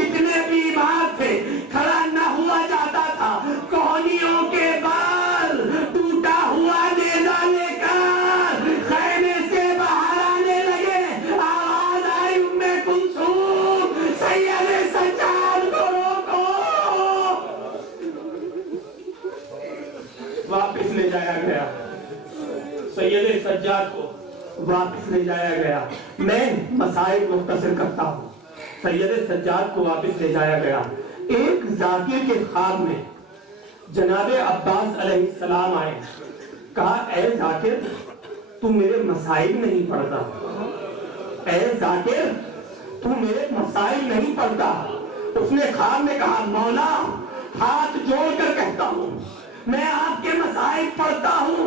اتنے بیمار تھے، کھڑا نہ ہوا جاتا تھا، کوہنیوں کے بال ٹوٹا ہوا نیزہ لے کر خیمے سے باہر آنے لگے، آواز آئی ام کلثوم سید سجاد کو روکو، واپس لے جایا گیا، سید سجاد کو واپس لے جایا گیا۔ میں مسائل مختصر کرتا ہوں، سید سجاد کو واپس لے جایا گیا۔ ایک ذاکر کے خواب میں جناب عباس علیہ السلام آئے، کہا اے ذاکر تو میرے مسائل نہیں پڑھتا، اے ذاکر تو میرے مسائل نہیں پڑھتا۔ اس نے خواب میں کہا مولا ہاتھ جوڑ کر کہتا ہوں میں آپ کے مسائل پڑھتا ہوں،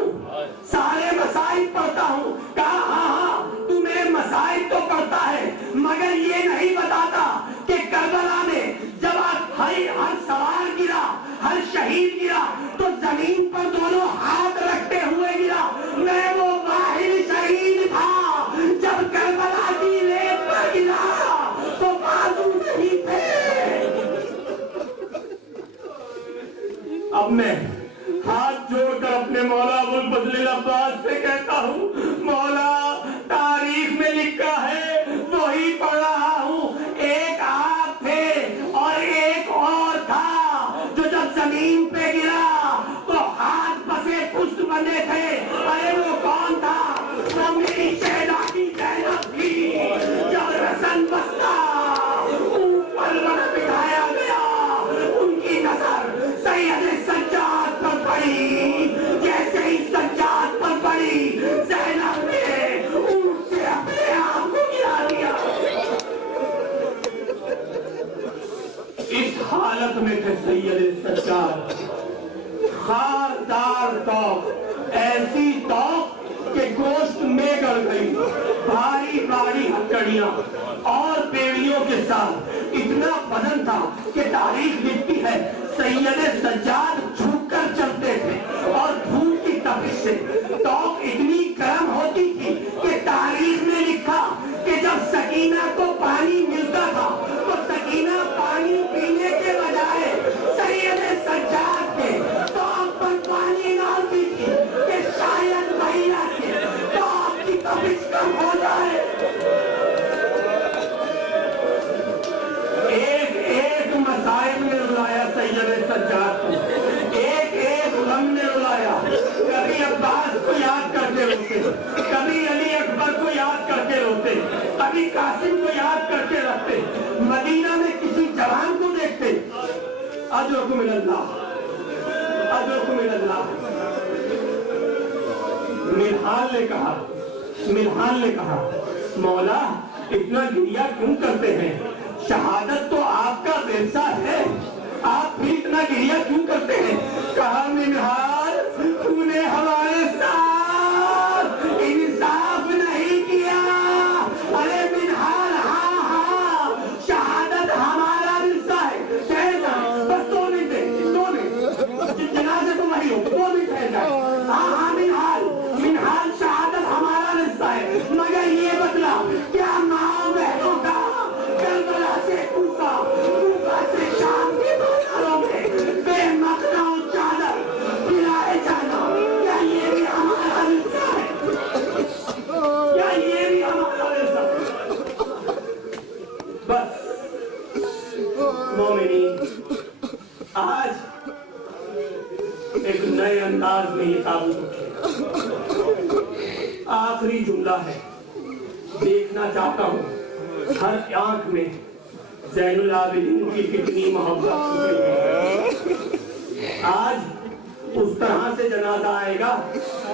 سارے مسائل پڑھتا ہوں۔ کہا ہاں تو میرے مسائل تو پڑھتا ہے، مگر یہ نہیں بتاتا کہ کربلا میں جب ہر سوار گرا، ہر شہید گرا تو زمین پر دونوں ہاتھ رکھتے ہوئے گرا، میں وہ واحد شہید تھا جب کربلا کی ریت پر گرا تو بازو نہیں تھے۔ اب میں ہاتھ جوڑ کر اپنے مولا ابوالفضل العباس سے کہتا ہوں مولا تاریخ میں لکھا ہے وہی پڑھ رہا ہوں، ایک آپ تھے اور ایک اور تھا جو جب زمین پہ گرا تو ہاتھ بسے پشت بندے تھے، ارے وہ کون تھا؟ وہ میری شہزادی زینب تھی، جب رسن بستہ اوپر بٹھایا گیا ان کی نظر سید سجاد پر پڑی، جیسے ہی سجاد پر پڑی زینب نے اونٹ سے اپنے آپ کو گرا دیا۔ اس حالت میں تھے سید سجاد، خاردار توق، ایسی توق کہ گوشت میں گڑ گئی، بھاری بھاری ہتھکڑیاں اور بیڑیوں کے ساتھ، اتنا وزن تھا کہ تاریخ لکھتی ہے سید سجاد جھک کر چلتے تھے اور دھوپ کی تپش سے توق اتنی گرم ہوتی تھی کہ تاریخ میں لکھا کہ جب سکینہ کو پانی ملتا تھا تو سکینہ پانی پینے کے بجائے سید سجاد کے توق پر پانی ڈالتی تھی کہ شاید وہی آتی توق کی تپش کم ہو جائے۔ ایک ایک مسائل میں رلایا سید سجاد کو، ایک ایک غم نے رلایا، کبھی عباس کو یاد کرتے ہوتے، کبھی علی کبھی قاسم کو یاد کرتے رہتے، مدینہ میں کسی جوان کو دیکھتے، اجرکم اللہ، اجرکم اللہ۔ ملحان نے کہا مولا اتنا گریہ کیوں کرتے ہیں؟ شہادت تو آپ کا ورثہ ہے، آپ بھی اتنا گریہ کیوں کرتے ہیں؟ کہا ملحان تو نے ہمارے ساتھ انصاف نہیں کیا۔ ارے ملحان ہاں ہاں شہادت ہمارا ورثہ ہے، ٹھہر جائیں بس 2 منٹ جنازے تو وہی ہو، 2 منٹ ٹھہر جائیں۔ ہاں ہاں ملحان شہادت ہمارا ورثہ ہے، مگر یہ بتلا کیا ماں بہنوں کا کربلا سے کوفہ سے شام کے بازاروں میں بے مقنا و چادر پھیلائے جانا، کیا یہ بھی ہمارا ورثہ ہے؟ کیا یہ بھی ہمارا ورثہ ہے؟ بس مومنین، آج ایک نئے انداز میں یہ تابوت اٹھے۔ آخری جملہ ہے، دیکھنا چاہتا ہوں ہر آنکھ میں زین العابدین کی کتنی محبت ہے۔ آج اس طرح سے جنازہ آئے گا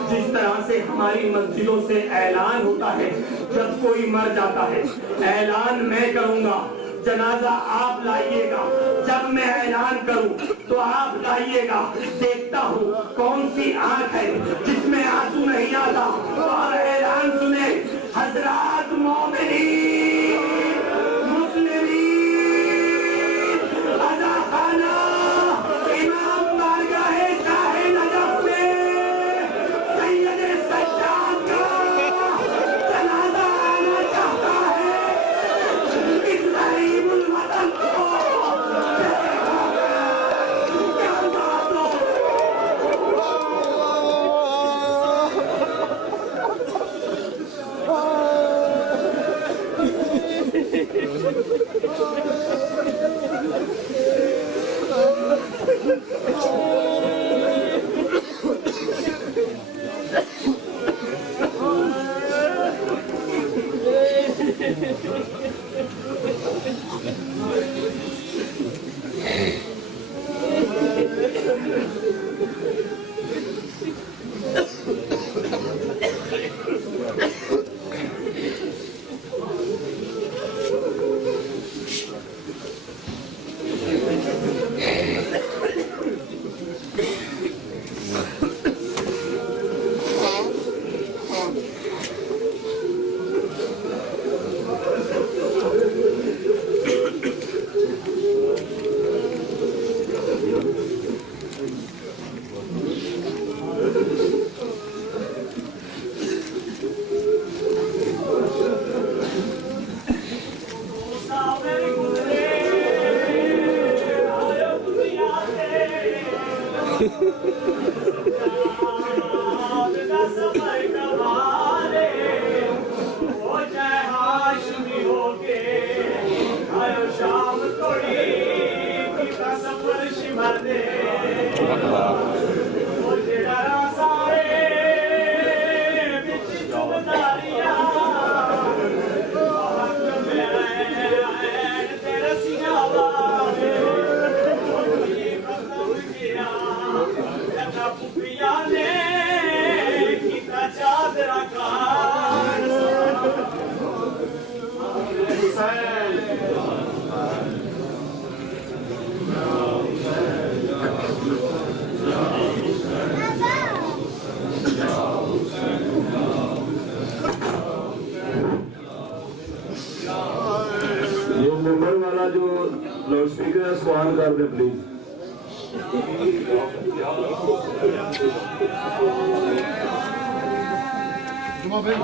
جس طرح سے ہماری مسجدوں سے اعلان ہوتا ہے جب کوئی مر جاتا ہے، اعلان میں کروں گا، جنازہ آپ لائیے گا، جب میں اعلان کروں تو آپ لائیے گا۔ دیکھتا ہوں کون سی آنکھ ہے جس میں آنسو نہیں آتا، اور اعلان سنے حضرات مومنین مسلمین رضا خانہ امام بارگاہ شاہ نجف میں سید سجاد کا جنازہ آنا چاہتا ہے۔ اس غریب الوطن کو کیا بات ہو۔ لاؤڈ اسپیکر ہے اس کو آن کر دیں پلیز۔ جمعہ بھائی